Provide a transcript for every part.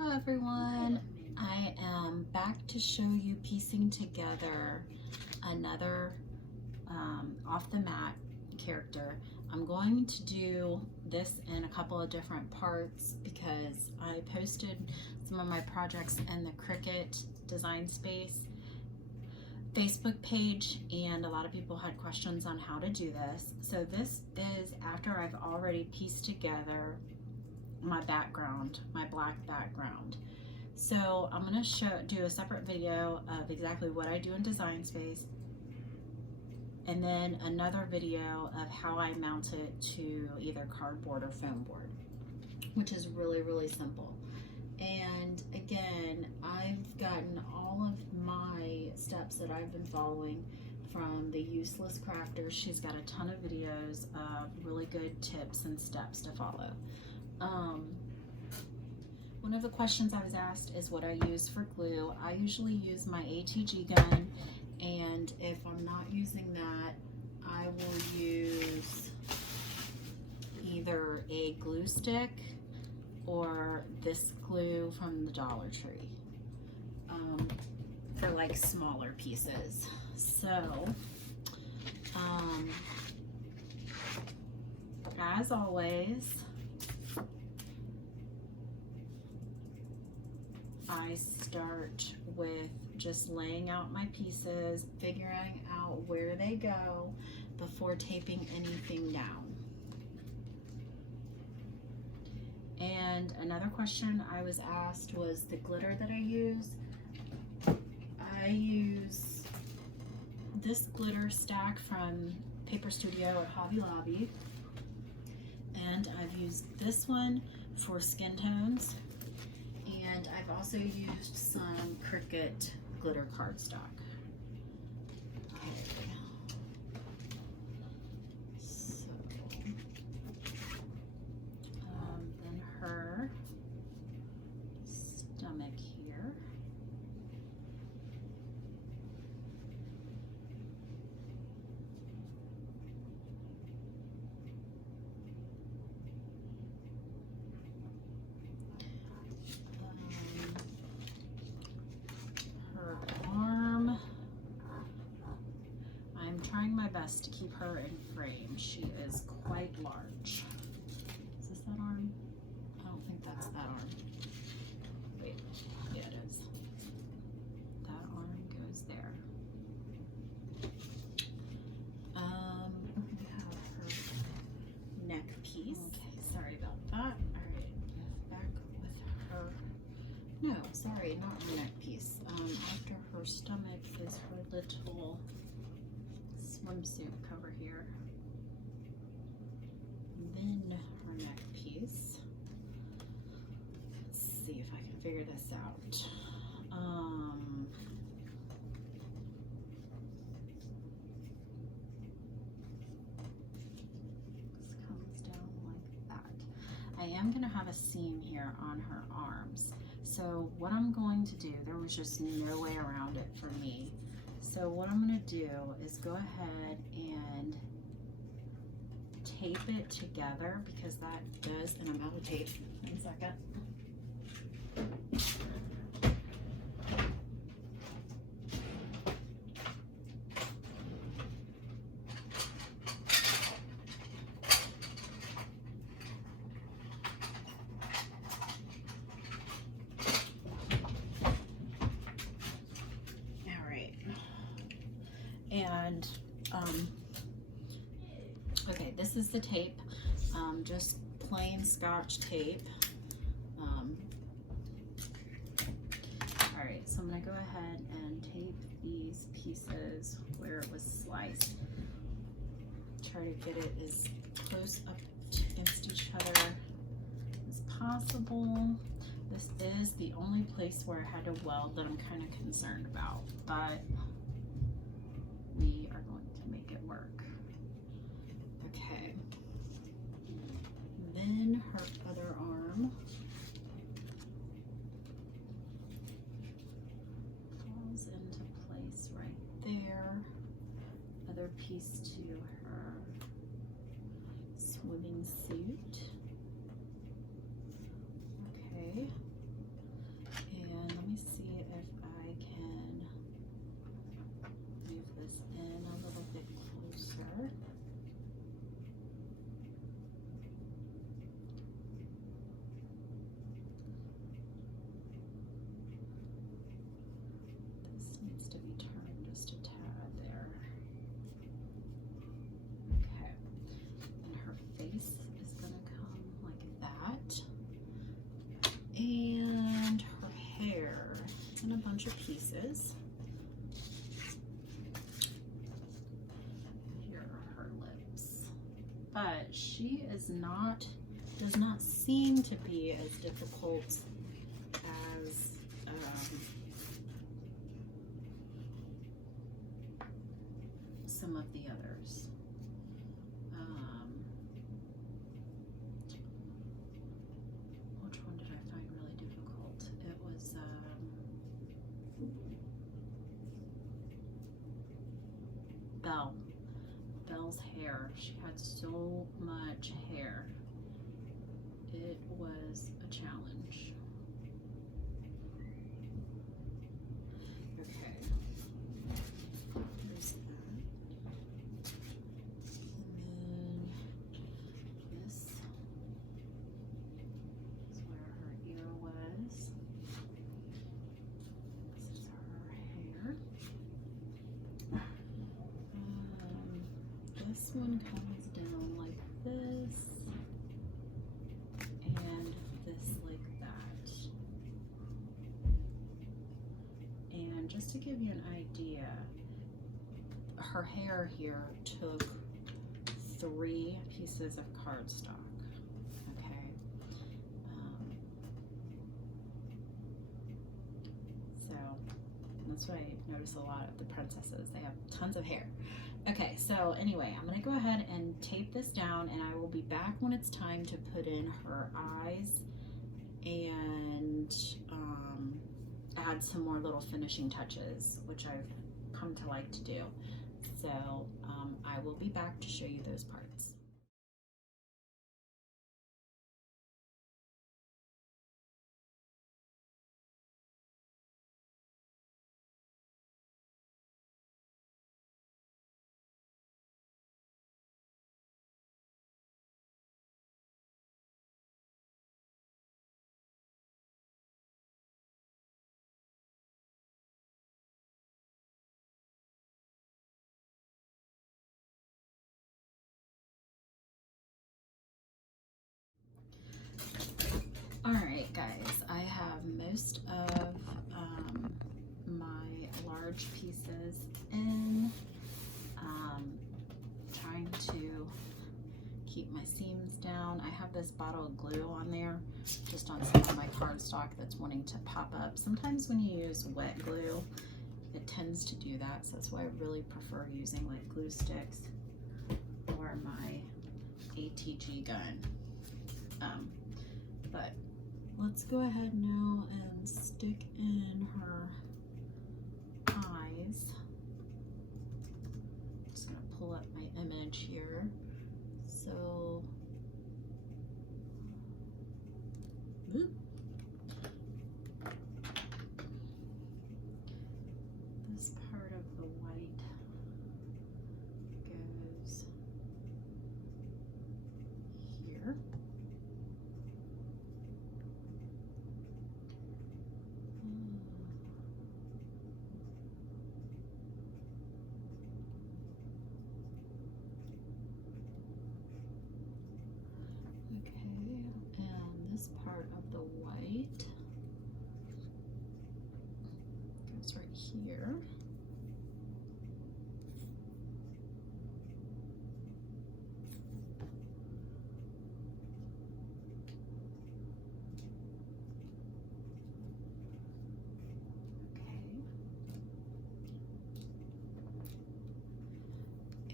Hello everyone, I am back to show you piecing together another off the mat character. I'm going to do this in a couple of different parts because I posted some of my projects in the Cricut Design Space Facebook page, and a lot of people had questions on how to do this. So this is after I've already pieced together my background, my black background. So I'm going to do a separate video of exactly what I do in Design Space, and then another video of how I mount it to either cardboard or foam board, which is really simple. And again, I've gotten all of my steps that I've been following from the Useless Crafter. She's got a ton of videos of really good tips and steps to follow. One of the questions I was asked is what I use for glue. I usually use my ATG gun, and if I'm not using that, I will use either a glue stick or this glue from the Dollar Tree for like smaller pieces. So as always, I start with just laying out my pieces, figuring out where they go before taping anything down. And another question I was asked was the glitter that I use. I use this glitter stack from Paper Studio at Hobby Lobby, and I've used this one for skin tones. And I've also used some Cricut glitter cardstock. Okay. So, then her stomach here. My best to keep her in frame. She is quite large. Is this that arm? I don't think that's that arm. Wait, yeah it is. That arm goes there. We have her neck piece. Okay, sorry about that. Alright, back with her. No, sorry, not her neck piece. After her stomach is her little swimsuit cover here, and then her neck piece. Let's see if I can figure this out. This comes down like that. I am going to have a seam here on her arms, so what I'm going to do, there was just no way around it for me. So what I'm going to do is go ahead and tape it together, because that does, and I'm out of tape. 1 second. And okay, this is the tape, just plain Scotch tape. All right, so I'm gonna go ahead and tape these pieces where it was sliced. Try to get it as close up against each other as possible. This is the only place where I had to weld that I'm kind of concerned about, but we are going to make it work. Okay. Then her other arm falls into place right there. Other piece to her swimming suit. Okay. And her hair in a bunch of pieces. Here are her lips. But she does not seem to be as difficult as some of the others. Which one did I find really difficult? It was Belle's hair. She had so much hair. It was a challenge. Okay. There's that. And then this is where her ear was. This is her hair. This one comes down like this, and this like that. And just to give you an idea, her hair here took 3 pieces of cardstock. Okay. So that's why I notice a lot of the princesses, they have tons of hair. Okay, so anyway, I'm gonna go ahead and tape this down, and I will be back when it's time to put in her eyes and add some more little finishing touches, which I've come to like to do. So I will be back to show you those parts. Alright guys, I have most of my large pieces in, trying to keep my seams down. I have this bottle of glue on there, just on some of my cardstock that's wanting to pop up. Sometimes when you use wet glue, it tends to do that, so that's why I really prefer using like glue sticks or my ATG gun. But let's go ahead now and stick in her eyes. Just gonna pull up my image here. So, whoop. This part of the white goes here. This part of the white goes right here. Okay.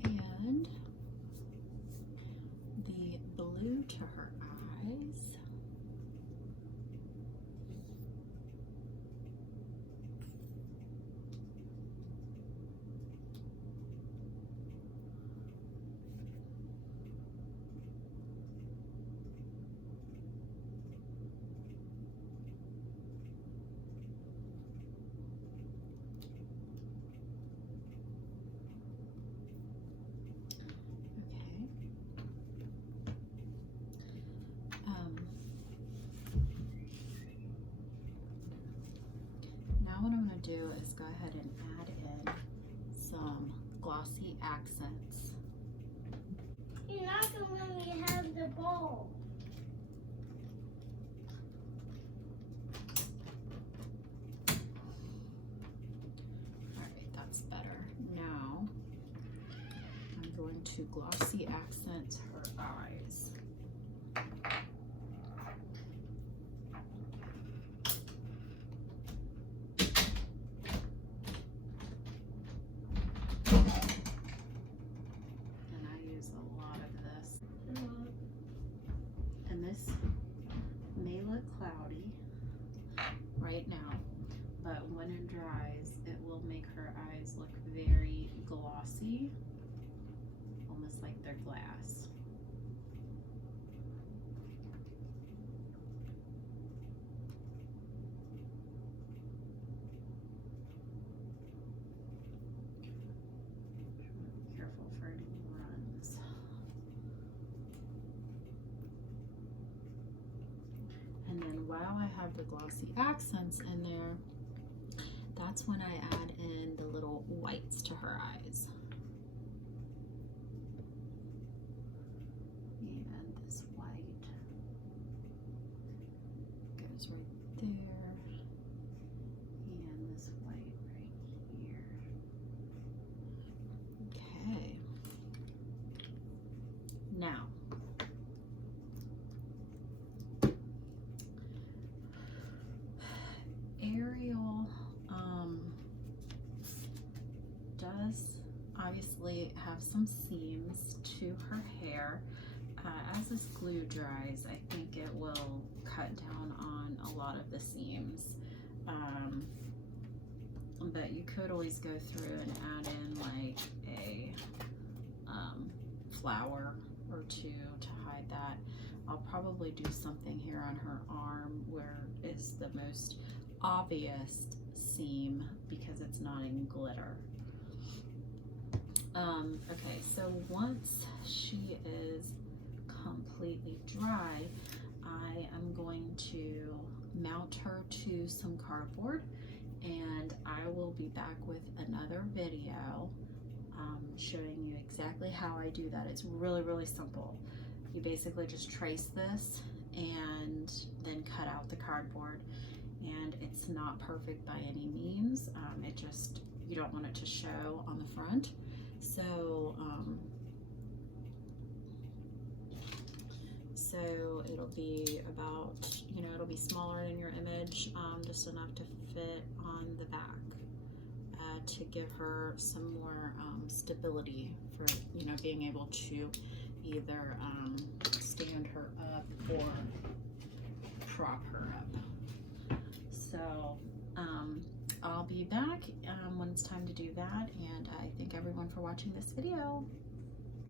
And the blue to her eyes. Now what I'm going to do is go ahead and add in some glossy accents. You're not going to let me have the ball. to glossy accent her eyes. And I use a lot of this. And this may look cloudy right now, but when it dries, it will make her eyes look very glossy, almost like they're glass. Be careful for any runs. And then while I have the glossy accents in there, that's when I add in the little whites to her eyes. And this white goes right there. And this white right here. Okay. Now, Ariel does obviously have some seams to her hair. As this glue dries, I think it will cut down on a lot of the seams. But you could always go through and add in like a flower or two to hide that. I'll probably do something here on her arm where is the most obvious seam because it's not in glitter. Okay, so once she is completely dry, I am going to mount her to some cardboard, and I will be back with another video showing you exactly how I do that. It's really, really simple. You basically just trace this and then cut out the cardboard, and it's not perfect by any means. It just, you don't want it to show on the front. So it'll be about, you know, it'll be smaller than your image, just enough to fit on the back to give her some more stability for, you know, being able to either stand her up or prop her up. So I'll be back when it's time to do that, and I thank everyone for watching this video.